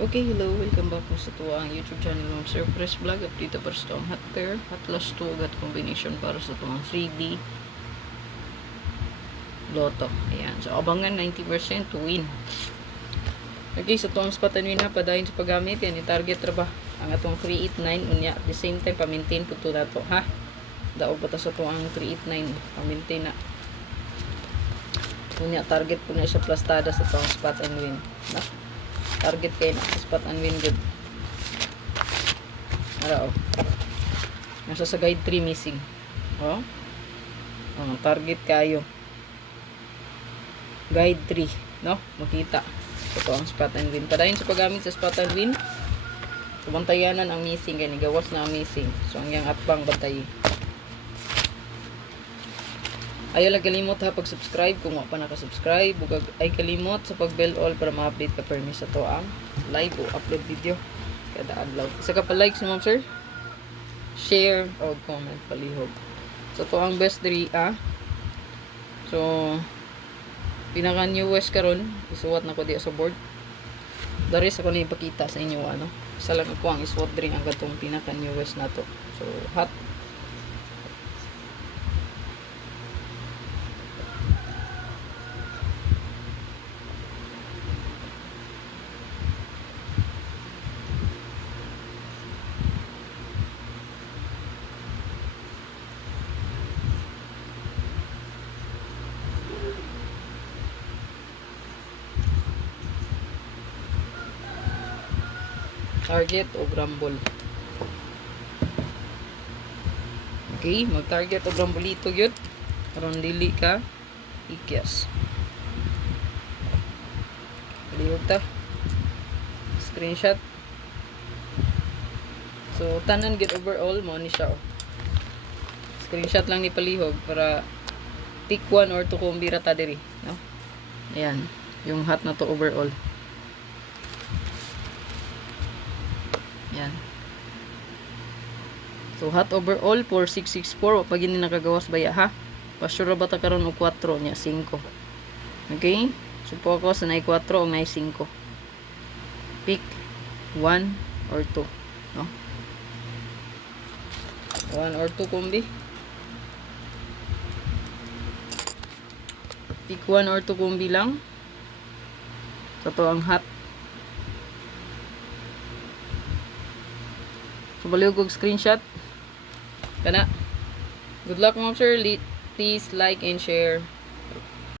Okay, hello, welcome back po sa tuwa ang YouTube channel ng Surprise Vlog. Update para sa tuwang hot pair, hot last 2 at combination para sa tuwang 3D Lotto. Ayan, so abangan 90% to win. Okay, sa tuwang spot and win na, padayon sa paggamit yan, i-target ra ba ang atong 389 unya, at the same time pa-maintain po ito na to, ha? Daog ba ta sa tuwang 389, pa-maintain na unya, target po na siya plastada sa tuwang spot and win, na? Target kayo na sa spot and win good. Ara, oh. Nasa sa guide 3 missing. Oh. Oh, target kayo. Guide 3, no? Makita. Ito ang spot and win. Padayon sa paggamit sa spot and win. So, bantayanan ang missing. Ganyan, gawas na ang missing. So, ang yang atbang bantay. Ayaw lang kalimot ha pag-subscribe kung wala pa nakasubscribe. Bugag ay kalimot sa pag-bell all para ma-update ka permis sa to ang live o upload video kada adlaw. Isa ka pa like sa ma'am sir, share o comment palihog. So to ang best 3 So pinaka newest karon isuwat na ko di sa board. Dari sa ko na ipakita sa inyo ano. Isa lang ako ang isuwat diri ang gatong pinaka newest na to. So hot target o grumble. Okay, mag-target o grumbolito yun. Karon dili ka ikyas. Palihog ta. Screenshot. So, tanan get overall mo ni siya. Oh. Screenshot lang ni palihog para pick 1 or 2 kung bira ta diri, no? Ayan, yung hot na to overall. Yan. So, hot overall, 4664. Pag hindi nakagawas baya, ha? Pasura ba ta karon og 4 niya, 5. Okay? So, focus na 4 o na 5. Pick 1 or 2. No? 1 or 2 kombi. Pick 1 or 2 kombi lang. So, to ang hot. So, baliw kong screenshot. Kana. Good luck, ma'am sir. Please like and share.